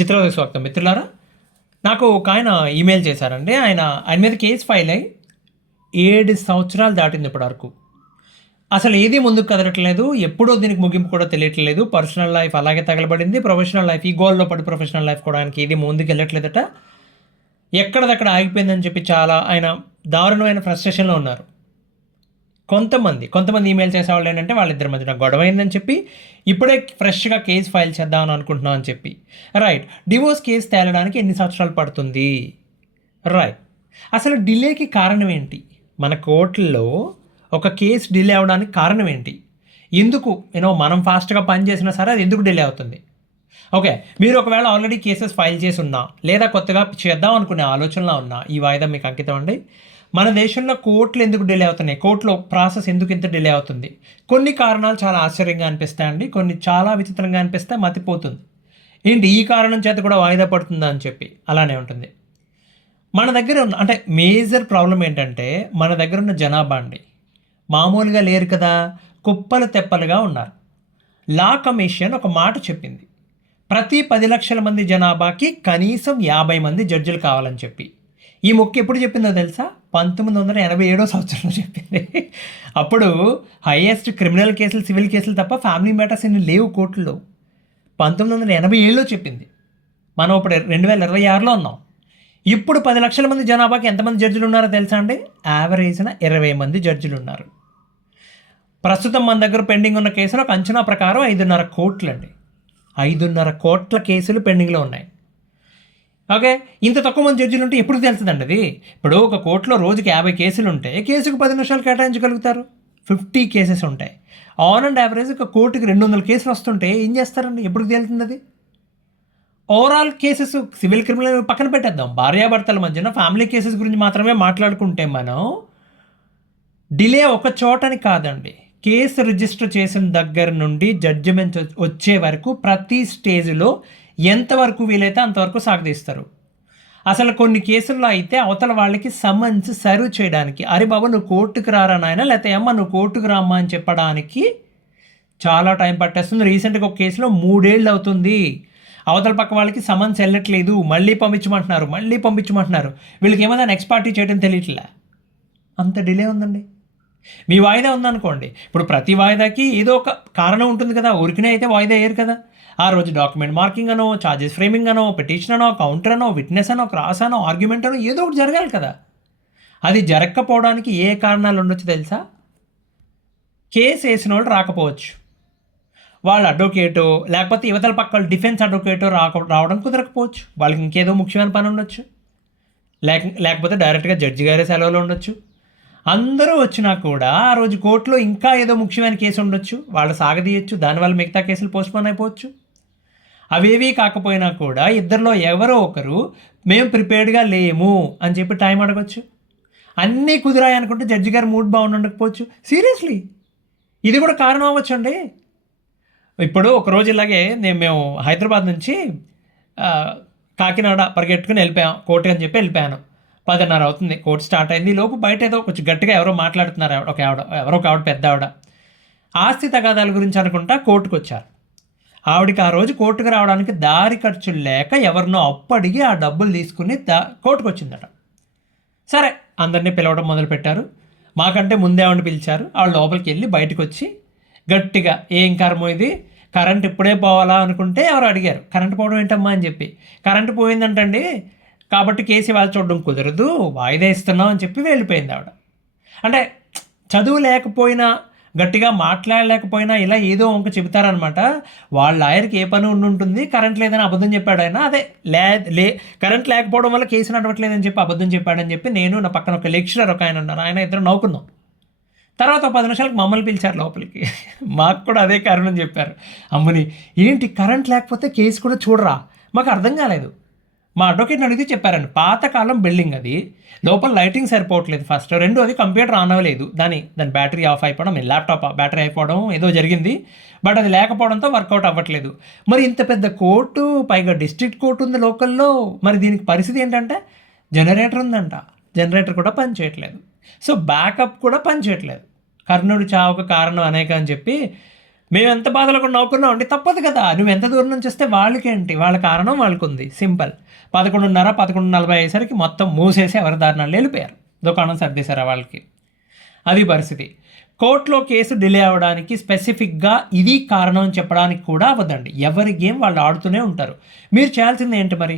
చిత్రవదకు స్వాగతం మిత్రులారా. నాకు ఒక ఆయన ఈమెయిల్ చేశారండి. ఆయన మీద కేసు ఫైల్ అయ్యి 7 సంవత్సరాలు దాటింది ఇప్పటివరకు. అసలు ఏది ముందుకు కదలట్లేదు. ఎప్పుడో దీనికి ముగింపు కూడా తెలియట్లేదు. పర్సనల్ లైఫ్ అలాగే తగలబడింది. ప్రొఫెషనల్ లైఫ్ ఈ గోల్లో పడి ప్రొఫెషనల్ లైఫ్ కూడా ఆయనకి ఏది ముందుకు వెళ్ళట్లేదట. ఎక్కడదక్కడ ఆగిపోయిందని చెప్పి చాలా ఆయన దారుణమైన ఫ్రస్ట్రేషన్లో ఉన్నారు. కొంతమంది ఈమెయిల్ చేసేవాళ్ళు ఏంటంటే వాళ్ళిద్దరి మధ్యన గొడవ అయిందని చెప్పి ఇప్పుడే ఫ్రెష్గా కేసు ఫైల్ చేద్దామని అనుకుంటున్నాం అని చెప్పి. రైట్, డివోర్స్ కేసు తేలడానికి ఎన్ని సంవత్సరాలు పడుతుంది? రైట్, అసలు డిలేకి కారణం ఏంటి? మన కోర్టుల్లో ఒక కేసు డిలే అవడానికి కారణం ఏంటి? ఎందుకు మనం ఫాస్ట్గా పని చేసినా సరే అది ఎందుకు డిలే అవుతుంది? ఓకే, మీరు ఒకవేళ ఆల్రెడీ కేసెస్ ఫైల్ చేసి ఉన్నా లేదా కొత్తగా చేద్దాం అనుకునే ఆలోచనలో ఉన్నా ఈ వాయిదా మీకు అంకితం అండి. మన దేశంలో కోర్టులు ఎందుకు డిలే అవుతున్నాయి? కోర్టులో ప్రాసెస్ ఎందుకు ఇంత డిలే అవుతుంది? కొన్ని కారణాలు చాలా ఆశ్చర్యంగా అనిపిస్తాయండి, కొన్ని చాలా విచిత్రంగా అనిపిస్తాయి, మతిపోతుంది. ఏంటి ఈ కారణం చేత కూడా వాయిదా పడుతుందా అని చెప్పి అలానే ఉంటుంది. మన దగ్గర ఉన్న అంటే మేజర్ ప్రాబ్లం ఏంటంటే మన దగ్గర ఉన్న జనాభా అండి. మామూలుగా లేరు కదా, కుప్పలు తెప్పలుగా ఉన్నారు. లా కమిషన్ ఒక మాట చెప్పింది, ప్రతి 10 లక్షల మంది జనాభాకి కనీసం 50 మంది జడ్జిలు కావాలని చెప్పి. ఈ మొక్క ఎప్పుడు చెప్పిందో తెలుసా? 1987 సంవత్సరంలో చెప్పింది. అప్పుడు హైయెస్ట్ క్రిమినల్ కేసులు, సివిల్ కేసులు తప్ప ఫ్యామిలీ మ్యాటర్స్ ఇన్ని లేవు కోర్టుల్లో. 1987లో చెప్పింది. మనం ఇప్పుడు 2026లో ఉన్నాం. ఇప్పుడు 10 లక్షల మంది జనాభాకి ఎంతమంది జడ్జిలు ఉన్నారో తెలుసా అండి? యావరేజ్న 20 మంది జడ్జిలు ఉన్నారు. ప్రస్తుతం మన దగ్గర పెండింగ్ ఉన్న కేసులు ఒక అంచనా ప్రకారం 5.5 కోట్లు అండి. 5.5 కోట్ల కేసులు పెండింగ్లో ఉన్నాయి. ఓకే, ఇంత తక్కువ మంది జడ్జిలు ఉంటే ఎప్పుడు తెలుస్తుందండి అది? ఇప్పుడు ఒక కోర్టులో రోజుకి 50 కేసులు ఉంటే కేసుకు 10 నిమిషాలు కేటాయించగలుగుతారు. 50 కేసెస్ ఉంటాయి. ఆన్ అండ్ యావరేజ్ ఒక కోర్టుకి 200 కేసులు వస్తుంటే ఏం చేస్తారండి? ఎప్పుడు తేలుతుంది అది? ఓవరాల్ కేసెస్ సివిల్ క్రిమినల్ పక్కన పెట్టేద్దాం, భార్యాభర్తల మధ్యన ఫ్యామిలీ కేసెస్ గురించి మాత్రమే మాట్లాడుకుంటే మనం డిలే ఒక చోటని కాదండి. కేసు రిజిస్టర్ చేసిన దగ్గర నుండి జడ్జిమెంట్ వచ్చే వరకు ప్రతి స్టేజ్లో ఎంతవరకు వీలైతే అంతవరకు సాగదీస్తారు. అసలు కొన్ని కేసుల్లో అయితే అవతల వాళ్ళకి సమన్స్ సర్వ్ చేయడానికి, అరే బాబా నువ్వు కోర్టుకు రారా నాయన, లేకపోతే అమ్మ నువ్వు కోర్టుకు రామ్మా అని చెప్పడానికి చాలా టైం పట్టేస్తుంది. రీసెంట్గా ఒక కేసులో 3 ఏళ్ళు అవుతుంది. అవతల పక్క వాళ్ళకి సమన్స్ వెళ్ళట్లేదు, మళ్ళీ పంపించమంటున్నారు. వీళ్ళకి ఏమన్నా నెక్స్ట్ పార్టీ చేయడం తెలియట్లే, అంత డిలే ఉందండి. మీ వాయిదా ఉందనుకోండి, ఇప్పుడు ప్రతి వాయిదాకి ఏదో ఒక కారణం ఉంటుంది కదా, ఊరికనే అయితే వాయిదా అయ్యారు కదా. ఆ రోజు డాక్యుమెంట్ మార్కింగ్ అనో, ఛార్జెస్ ఫ్రేమింగ్ అనో, పిటిషన్ అనో, కౌంటర్ అనో, విట్నెస్ అనో, క్రాస్ అనో, ఆర్గ్యుమెంట్ అనో ఏదో ఒకటి జరగాలి కదా. అది జరగకపోవడానికి ఏ కారణాలు ఉండొచ్చు తెలుసా? కేసు వేసిన వాళ్ళు రాకపోవచ్చు, వాళ్ళ అడ్వకేటో లేకపోతే యువతల పక్క డిఫెన్స్ అడ్వకేటో రావడం కుదరకపోవచ్చు, వాళ్ళకి ఇంకేదో ముఖ్యమైన పని ఉండొచ్చు, లేకపోతే డైరెక్ట్గా జడ్జి గారే సెలవులో ఉండొచ్చు. అందరూ వచ్చినా కూడా ఆ రోజు కోర్టులో ఇంకా ఏదో ముఖ్యమైన కేసు ఉండొచ్చు, వాళ్ళు సాగదీయచ్చు, దానివల్ల మిగతా కేసులు పోస్ట్పోన్ అయిపోవచ్చు. అవేవీ కాకపోయినా కూడా ఇద్దరిలో ఎవరో ఒకరు మేము ప్రిపేర్డ్గా లేము అని చెప్పి టైం అడగచ్చు. అన్నీ కుదిరాయి అనుకుంటే జడ్జి గారు మూడ్ బాగుండకపోవచ్చు. సీరియస్లీ ఇది కూడా కారణం అవ్వచ్చు అండి. ఇప్పుడు ఒకరోజు ఇలాగే మేము హైదరాబాద్ నుంచి కాకినాడ పరిగెట్టుకుని వెళ్ళిపోయాం కోర్టు అని చెప్పి వెళ్ళిపోయాను. 10:30 అవుతుంది, కోర్టు స్టార్ట్ అయింది. లోపు బయట ఏదో కొంచెం గట్టిగా ఎవరో మాట్లాడుతున్నారు. ఎవరో ఒక ఆవిడ, పెద్ద ఆవిడ, ఆస్తి తగాదాల గురించి అనుకుంటా కోర్టుకు వచ్చారు. ఆవిడకి ఆ రోజు కోర్టుకు రావడానికి దారి ఖర్చులు లేక ఎవరినో అప్పు అడిగి ఆ డబ్బులు తీసుకుని కోర్టుకు వచ్చిందట. సరే, అందరినీ పిలవడం మొదలుపెట్టారు. మాకంటే ముందే ఆవిడని పిలిచారు. ఆవిడ లోపలికి వెళ్ళి బయటకు వచ్చి గట్టిగా, ఏం కర్మో ఇది, కరెంట్ ఇప్పుడే పోవాలా అనుకుంటే ఎవరు అడిగారు, కరెంట్ పోవడం ఏంటమ్మా అని చెప్పి. కరెంటు పోయిందంటండి, కాబట్టి కేసు ఇవాళ చూడడం కుదరదు, వాయిదా ఇస్తున్నాం అని చెప్పి వెళ్ళిపోయింది ఆవిడ. అంటే చదువు లేకపోయినా, గట్టిగా మాట్లాడలేకపోయినా ఇలా ఏదో వంక చెబుతారనమాట. వాళ్ళ లాయర్కి ఏ పని ఉంటుంది, కరెంట్ లేదని అబద్ధం చెప్పాడు ఆయన. అదే కరెంట్ లేకపోవడం వల్ల కేసు నడవట్లేదని చెప్పి అబద్ధం చెప్పాడని చెప్పి నేను, నా పక్కన ఒక లెక్చరర్ ఒక ఆయన ఉన్నారు, ఆయన ఇద్దరు నవ్వుకున్నాం. తర్వాత 10 నిమిషాలకు మమ్మల్ని పిలిచారు లోపలికి. మాకు కూడా అదే కారణం చెప్పారు. అమ్మని ఏంటి కరెంట్ లేకపోతే కేసు కూడా చూడరా, మాకు అర్థం కాలేదు. మా అడ్వకేట్ని అడిగితే చెప్పారండి, పాతకాలం బిల్డింగ్ అది, లోపల లైటింగ్ సరిపోవట్లేదు ఫస్ట్, రెండోది కంప్యూటర్ ఆన్ అవ్వలేదు, దాని బ్యాటరీ ఆఫ్ అయిపోవడం, ల్యాప్టాప్ బ్యాటరీ అయిపోవడం ఏదో జరిగింది, బట్ అది లేకపోవడంతో వర్కౌట్ అవ్వట్లేదు. మరి ఇంత పెద్ద కోర్టు, పైగా డిస్ట్రిక్ట్ కోర్టు ఉంది లోకల్లో, మరి దీనికి పరిస్థితి ఏంటంటే జనరేటర్ ఉందంట, జనరేటర్ కూడా పనిచేయట్లేదు. సో బ్యాకప్ కూడా పనిచేయట్లేదు. కర్ణుడి చావుకు కారణం అనేక అని చెప్పి మేము ఎంత బాధలో కూడా నవ్వుకున్నాం అండి, తప్పదు కదా, నువ్వు ఎంత దూరం నుంచి వస్తే వాళ్ళకేంటి, వాళ్ళ కారణం వాళ్ళకు ఉంది, సింపుల్. 11:30 అయ్యేసరికి మొత్తం మూసేసి ఎవరి దారుణాలు వెళ్ళిపోయారు, దుకాణం సర్దేశారు వాళ్ళకి. అది పరిస్థితి. కోర్టులో కేసు డిలే అవ్వడానికి స్పెసిఫిక్గా ఇది కారణం అని చెప్పడానికి కూడా అవ్వదండి. ఎవరి గేమ్ వాళ్ళు ఆడుతూనే ఉంటారు. మీరు చేయాల్సింది ఏంటి మరి,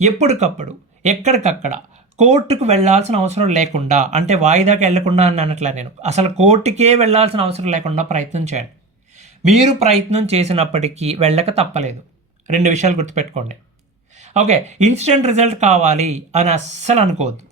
ఎప్పటికప్పుడు ఎక్కడికక్కడ కోర్టుకు వెళ్ళాల్సిన అవసరం లేకుండా, అంటే వాయిదాకి వెళ్లకుండా అని అనట్లే నేను, అసలు కోర్టుకే వెళ్ళాల్సిన అవసరం లేకుండా ప్రయత్నం చేయండి. మీరు ప్రయత్నం చేసినప్పటికీ వెళ్ళక తప్పలేదు. 2 విషయాలు గుర్తుపెట్టుకోండి. ఓకే, ఇన్స్టెంట్ రిజల్ట్ కావాలి అని అస్సలు అనుకోవద్దు.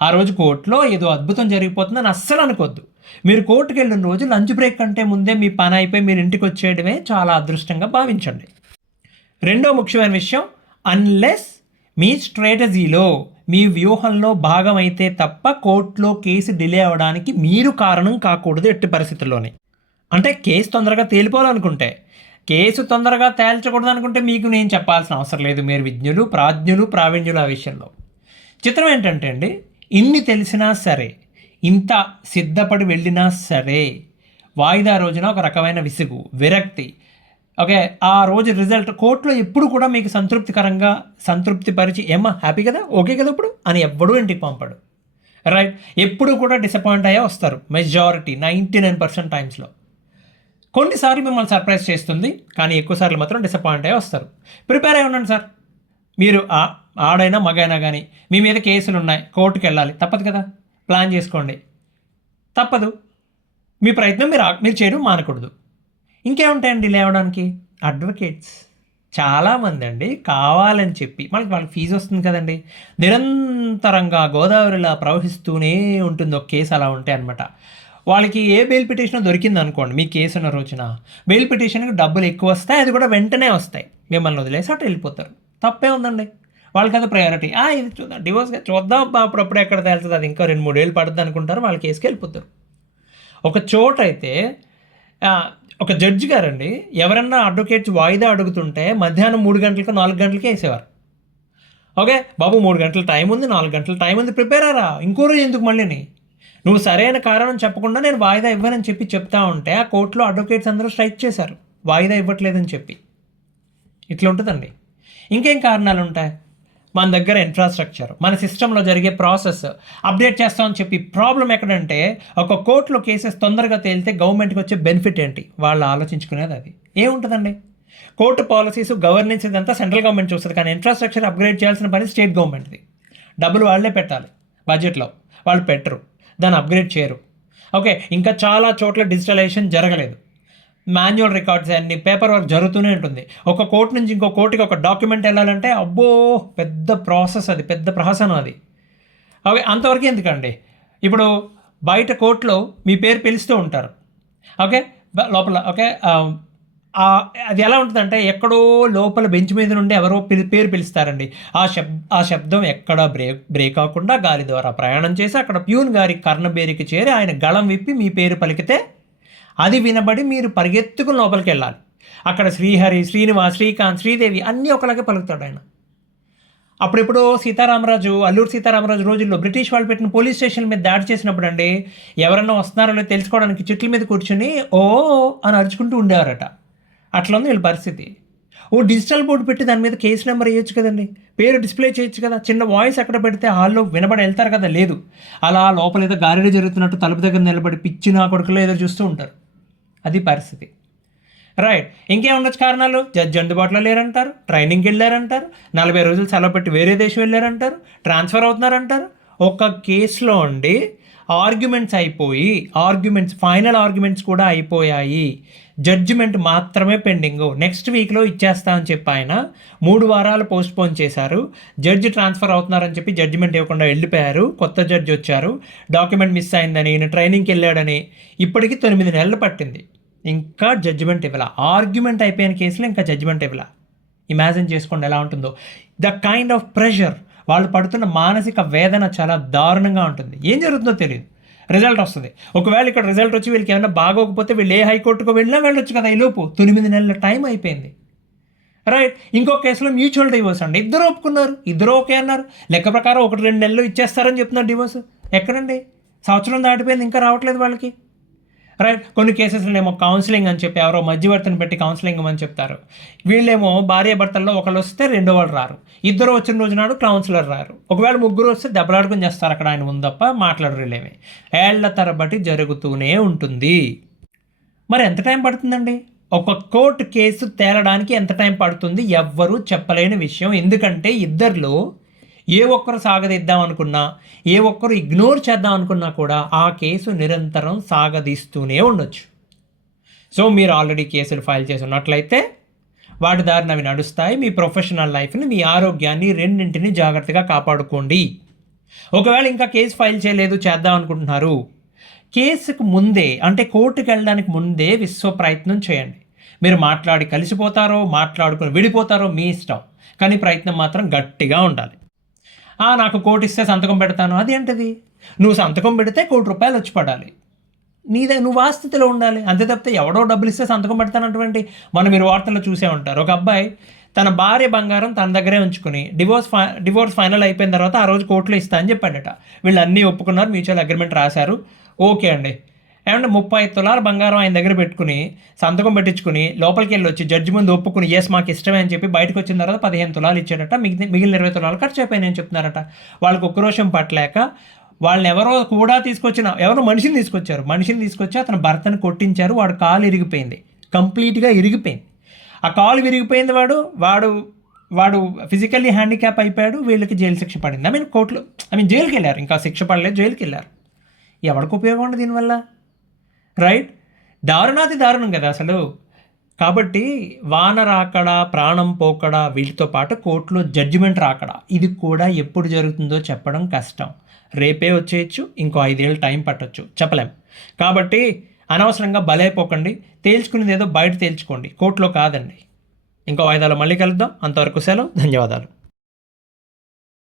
ఆ రోజు కోర్టులో ఏదో అద్భుతం జరిగిపోతుందని అస్సలు అనుకోవద్దు. మీరు కోర్టుకు వెళ్ళిన రోజు లంచ్ బ్రేక్ కంటే ముందే మీ పని అయిపోయి మీరు ఇంటికి వచ్చేయడమే చాలా అదృష్టంగా భావించండి. రెండో ముఖ్యమైన విషయం, అన్లెస్ మీ స్ట్రాటజీలో, మీ వ్యూహంలో భాగమైతే తప్ప కోర్టులో కేసు డిలే అవ్వడానికి మీరు కారణం కాకూడదు ఎట్టి పరిస్థితుల్లోనే. అంటే కేసు తొందరగా తేలిపోవాలనుకుంటే, కేసు తొందరగా తేల్చకూడదు అనుకుంటే మీకు నేను చెప్పాల్సిన అవసరం లేదు. మీరు విజ్ఞులు, ప్రావీణ్యులు ఆ విషయంలో. చిత్రం ఏంటంటే అండి, ఇన్ని తెలిసినా సరే, ఇంత సిద్ధపడి వెళ్ళినా సరే, వాయిదా రోజున ఒక రకమైన విసుగు, విరక్తి. ఓకే, ఆ రోజు రిజల్ట్ కోర్టులో ఎప్పుడు కూడా మీకు సంతృప్తి పరిచి ఏమ్మా హ్యాపీ కదా, ఓకే కదా ఇప్పుడు అని ఎవ్వడూ ఇంటికి పంపడు. రైట్, ఎప్పుడు కూడా డిసప్పాయింట్ అయ్యే వస్తారు. మెజారిటీ 99% టైమ్స్లో. కొన్నిసార్లు మిమ్మల్ని సర్ప్రైజ్ చేస్తుంది, కానీ ఎక్కువసార్లు మాత్రం డిసప్పాయింట్ అయ్యే వస్తారు. ప్రిపేర్ అయి ఉండండి సార్. మీరు ఆడైనా మగైనా కానీ మీ మీద కేసులు ఉన్నాయి, కోర్టుకు వెళ్ళాలి, తప్పదు కదా, ప్లాన్ చేసుకోండి. తప్పదు, మీ ప్రయత్నం మీరు చేయడం మానకూడదు. ఇంకేముంటాయండి లేవడానికి? అడ్వకేట్స్ చాలామంది అండి కావాలని చెప్పి వాళ్ళకి ఫీజు వస్తుంది కదండి, నిరంతరంగా గోదావరిలా ప్రవహిస్తూనే ఉంటుంది ఒక కేసు అలా ఉంటాయి అనమాట. వాళ్ళకి ఏ బెయిల్ పిటిషన్ దొరికింది అనుకోండి, మీ కేసు ఉన్న రోజున బెయిల్ పిటిషన్కి డబ్బులు ఎక్కువ వస్తాయి, అది కూడా వెంటనే వస్తాయి, మిమ్మల్ని వదిలేసి అటు వెళ్ళిపోతారు. తప్పే ఉందండి, వాళ్ళకి అది ప్రయారిటీ. ఇది చూద్దాం, డివోర్స్గా చూద్దాం అప్పుడప్పుడు ఎక్కడ తేలుతుంది, అది ఇంకా 2-3 ఏళ్ళు పడుతుంది అనుకుంటారు, వాళ్ళ కేసుకి వెళ్ళిపోతారు. ఒక చోట అయితే ఒక జడ్జి గారండి ఎవరన్నా అడ్వకేట్స్ వాయిదా అడుగుతుంటే మధ్యాహ్నం 3 గంటలకు 4 గంటలకే వేసేవారు. ఓకే బాబు, 3 గంటల టైం ఉంది, 4 గంటల టైం ఉంది, ప్రిపేర్ అయ్యారా, ఇంకో రోజు ఎందుకు మళ్ళీని, నువ్వు సరైన కారణం చెప్పకుండా నేను వాయిదా ఇవ్వనని చెప్తా ఉంటే ఆ కోర్టులో అడ్వకేట్స్ అందరూ స్ట్రైక్ చేశారు, వాయిదా ఇవ్వట్లేదని చెప్పి. ఇట్లా ఉంటుందండి. ఇంకేం కారణాలు ఉంటాయి? మన దగ్గర ఇన్ఫ్రాస్ట్రక్చర్, మన సిస్టంలో జరిగే ప్రాసెస్ అప్డేట్ చేస్తామని చెప్పి. ప్రాబ్లం ఎక్కడంటే, ఒక కోర్టులో కేసెస్ తొందరగా తేలితే గవర్నమెంట్కి వచ్చే బెనిఫిట్ ఏంటి, వాళ్ళు ఆలోచించుకునేది అది ఏముంటుందండి. కోర్టు పాలసీస్, గవర్నెన్స్ ఇదంతా సెంట్రల్ గవర్నమెంట్ చూస్తుంది, కానీ ఇన్ఫ్రాస్ట్రక్చర్ అప్గ్రేడ్ చేయాల్సిన పని స్టేట్ గవర్నమెంట్ది. డబ్బులు వాళ్ళే పెట్టాలి బడ్జెట్లో, వాళ్ళు పెట్టరు, దాన్ని అప్గ్రేడ్ చేయరు. ఓకే, ఇంకా చాలా చోట్ల డిజిటలైజేషన్ జరగలేదు, మాన్యువల్ రికార్డ్స్ అన్ని పేపర్ వర్క్ జరుగుతూనే ఉంటుంది. ఒక కోర్టు నుంచి ఇంకో కోర్టుకి ఒక డాక్యుమెంట్ వెళ్ళాలంటే అబ్బో పెద్ద ప్రాసెస్, అది పెద్ద ప్రహసనం అది. అవి అంతవరకు ఎందుకండి, ఇప్పుడు బయట కోర్టులో మీ పేరు పిలుస్తూ ఉంటారు, ఓకే లోపల, ఓకే అది ఎలా ఉంటుందంటే, ఎక్కడో లోపల బెంచ్ మీద నుండి ఎవరో పేరు పిలుస్తారండి. ఆ శబ్దం ఎక్కడ బ్రేక్ అవ్వకుండా గాలి ద్వారా ప్రయాణం చేసి అక్కడ ప్యూన్ గారి కర్ణబేరికి చేరి ఆయన గళం విప్పి మీ పేరు పలికితే అది వినబడి మీరు పరిగెత్తుకుని లోపలికి వెళ్ళాలి. అక్కడ శ్రీహరి, శ్రీనివాస్, శ్రీకాంత్, శ్రీదేవి అన్నీ ఒకలాగే పలుకుతాడు ఆయన. అప్పుడెప్పుడో అల్లూరు సీతారామరాజు రోజుల్లో బ్రిటిష్ వాళ్ళు పెట్టిన పోలీస్ స్టేషన్ మీద దాడి చేసినప్పుడు అండి, ఎవరన్నా వస్తున్నారో లేదో తెలుసుకోవడానికి చెట్ల మీద కూర్చొని ఓ అని అరుచుకుంటూ ఉండేవారట. అట్లా ఉంది వీళ్ళ పరిస్థితి. డిజిటల్ బోర్డు పెట్టి దాని మీద కేసు నెంబర్ వేయచ్చు కదండి, పేరు డిస్ప్లే చేయొచ్చు కదా, చిన్న వాయిస్ ఎక్కడ పెడితే హాల్లో వినబడి వెళ్తారు కదా, లేదు, అలా లోపల ఏదో గారెడీ జరుగుతున్నట్టు తలుపు దగ్గర నిలబడి పిచ్చి నా కొడుకులో ఏదో చూస్తూ ఉంటారు. అది పరిస్థితి. రైట్, ఇంకేముండొచ్చు కారణాలు? జడ్జి అందుబాటులో లేరంటారు, ట్రైనింగ్కి వెళ్ళారంటారు, 40 రోజులు సెలవు పెట్టి వేరే దేశం వెళ్ళారంటారు, ట్రాన్స్ఫర్ అవుతున్నారంటారు. ఒక కేసులో అండి ఫైనల్ ఆర్గ్యుమెంట్స్ కూడా అయిపోయాయి, జడ్జిమెంట్ మాత్రమే పెండింగ్, నెక్స్ట్ వీక్లో ఇచ్చేస్తామని చెప్పి ఆయన 3 వారాలు పోస్ట్పోన్ చేశారు. జడ్జి ట్రాన్స్ఫర్ అవుతున్నారని చెప్పి జడ్జిమెంట్ ఇవ్వకుండా వెళ్ళిపోయారు. కొత్త జడ్జి వచ్చారు, డాక్యుమెంట్ మిస్ అయిందని, ఈయన ట్రైనింగ్కి వెళ్ళాడని, ఇప్పటికీ 9 నెలలు పట్టింది, ఇంకా జడ్జిమెంట్ ఇవ్వాల. ఆర్గ్యుమెంట్ అయిపోయిన కేసులో ఇంకా జడ్జిమెంట్ ఇవ్వాల. ఇమాజిన్ చేసుకోండి ఎలా ఉంటుందో. ద కైండ్ ఆఫ్ ప్రెషర్, వాళ్ళు పడుతున్న మానసిక వేదన చాలా దారుణంగా ఉంటుంది. ఏం జరుగుతుందో తెలియదు, రిజల్ట్ వస్తుంది. ఒకవేళ ఇక్కడ రిజల్ట్ వచ్చి వీళ్ళకి ఏమైనా బాగోకపోతే వీళ్ళు ఏ హైకోర్టుకు వెళ్ళినా వెళ్ళొచ్చు కదా, ఈలోపు 9 నెలల టైం అయిపోయింది. రైట్, ఇంకో కేసులో మ్యూచువల్ డివోర్స్ అండి, ఇద్దరు ఒప్పుకున్నారు, ఇద్దరు ఓకే అన్నారు, లెక్క ప్రకారం 1-2 నెలలు ఇచ్చేస్తారని చెప్తున్నారు డివోర్స్. ఎక్కడండి, సంవత్సరం దాటిపోయింది ఇంకా రావట్లేదు వాళ్ళకి. రైట్. కొన్ని కేసెస్లోనేమో కౌన్సిలింగ్ అని చెప్పి ఎవరో మధ్యవర్తిని పెట్టి కౌన్సిలింగ్ అని చెప్తారు. వీళ్ళేమో భార్యాభర్తల్లో ఒకళ్ళు వస్తే రెండో వాళ్ళు రారు, ఇద్దరు వచ్చిన రోజు నాడు కౌన్సిలర్ రారు, ఒకవేళ ముగ్గురు వస్తే దెబ్బలాడుకుని చేస్తారు అక్కడ, ఆయన ఉందప్ప మాట్లాడరు. వీళ్ళేమి ఏళ్ల తరబడి జరుగుతూనే ఉంటుంది. మరి ఎంత టైం పడుతుందండి? ఒక కోర్టు కేసు తేలడానికి ఎంత టైం పడుతుంది? ఎవ్వరూ చెప్పలేని విషయం. ఎందుకంటే ఇద్దరిలో ఏ ఒక్కరు సాగదీద్దాం అనుకున్నా, ఏ ఒక్కరు ఇగ్నోర్ చేద్దాం అనుకున్నా కూడా ఆ కేసు నిరంతరం సాగదీస్తూనే ఉండొచ్చు. సో మీరు ఆల్రెడీ కేసులు ఫైల్ చేసి ఉన్నట్లయితే వాటి దారిన అవి నడుస్తాయి. మీ ప్రొఫెషనల్ లైఫ్ని, మీ ఆరోగ్యాన్ని రెండింటిని జాగ్రత్తగా కాపాడుకోండి. ఒకవేళ ఇంకా కేసు ఫైల్ చేయలేదు, చేద్దాం అనుకుంటున్నారు, కేసుకు ముందే అంటే కోర్టుకు వెళ్ళడానికి ముందే విశ్వ ప్రయత్నం చేయండి. మీరు మాట్లాడి కలిసిపోతారో మాట్లాడుకుని విడిపోతారో మీ ఇష్టం, కానీ ప్రయత్నం మాత్రం గట్టిగా ఉండాలి. నాకు కోటి ఇస్తే సంతకం పెడతాను, అదేంటిది? నువ్వు సంతకం పెడితే ₹1,00,00,000 వచ్చి పడాలి, నువ్వు ఆ స్థితిలో ఉండాలి. అంతే తప్పితే ఎవడో డబ్బులు ఇస్తే సంతకం పెడతానటువంటి. మీరు వార్తల్లో చూసే ఉంటారు, ఒక అబ్బాయి తన భార్య బంగారం తన దగ్గరే ఉంచుకుని డివోర్స్ ఫైనల్ అయిపోయిన తర్వాత ఆ రోజు కోర్టులో ఇస్తా అని చెప్పాడట. వీళ్ళు అన్నీ ఒప్పుకున్నారు, మ్యూచువల్ అగ్రిమెంట్ రాశారు, ఓకే అండి. ఏమంటే 35 తులాల బంగారం ఆయన దగ్గర పెట్టుకుని సంతకం పెట్టించుకుని లోపలికి వెళ్ళి వచ్చి జడ్జి ముందు ఒప్పుకుని ఎస్ మాకు ఇష్టమే అని చెప్పి బయటకు వచ్చిన తర్వాత 15 తులాలు ఇచ్చాడట. మిగిలిన 20 తులాలు ఖర్చు అయిపోయినాయని చెప్తున్నారట. వాళ్ళకి ఉక్రోషం పట్టలేక వాళ్ళని ఎవరో మనిషిని తీసుకొచ్చి అతను భర్తను కొట్టించారు. వాడు కాలు ఇరిగిపోయింది, కంప్లీట్గా ఇరిగిపోయింది. ఆ కాలు విరిగిపోయింది. వాడు ఫిజికల్లీ హ్యాండిక్యాప్ అయిపోయాడు. వీళ్ళకి జైలు శిక్ష పడింది. కోర్టులో జైలుకి వెళ్ళారు, ఇంకా శిక్ష పడలేదు, జైలుకి వెళ్ళారు. ఎవరికి ఉపయోగం ఉండదు దీనివల్ల, రైట్? దారుణాతి దారుణం కదా అసలు. కాబట్టి వాన రాకడా, ప్రాణం పోకడా, వీటితో పాటు కోర్టులో జడ్జిమెంట్ రాకడా, ఇది కూడా ఎప్పుడు జరుగుతుందో చెప్పడం కష్టం. రేపే వచ్చేయచ్చు, ఇంకో 5 ఏళ్ళు టైం పట్టొచ్చు, చెప్పలేం. కాబట్టి అనవసరంగా బలైపోకండి. తేల్చుకునేది ఏదో బయట తేల్చుకోండి, కోర్టులో కాదండి. ఇంకో వాయిదాలో మళ్ళీ కలుద్దాం. అంతవరకు సెలవు. ధన్యవాదాలు.